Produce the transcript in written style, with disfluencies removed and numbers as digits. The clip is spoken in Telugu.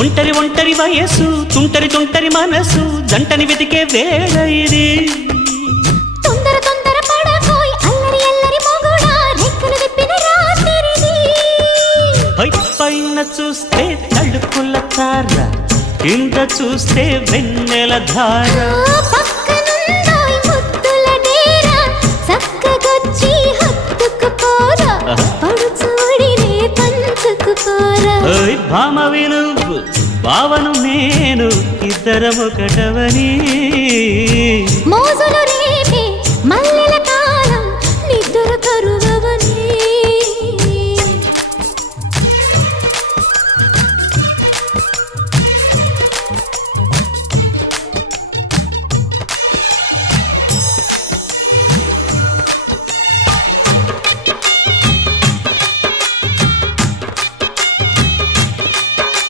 ఒంటరి ఒంటరి వయసు తుంటరి తుంటరి మనసు జంటని వెతికే వేళ ఇది తొందర తొందర పడకోయ్ అల్లరి అల్లరి మొగుడా రెక్కలు విప్పిన రాత్రిది పైన చూస్తే తడుకుల తార కింద చూస్తే వెన్నెల ధార పక్కనుందోయ్ ముద్దుల డేరా చక్కగొచ్చి హత్తుకుపోరా పడుచోడినే పంచుకుపోరా ఓయ్ భామవి నువ్వు భావను నేను ఇద్దరము ఒకటవని మోజులు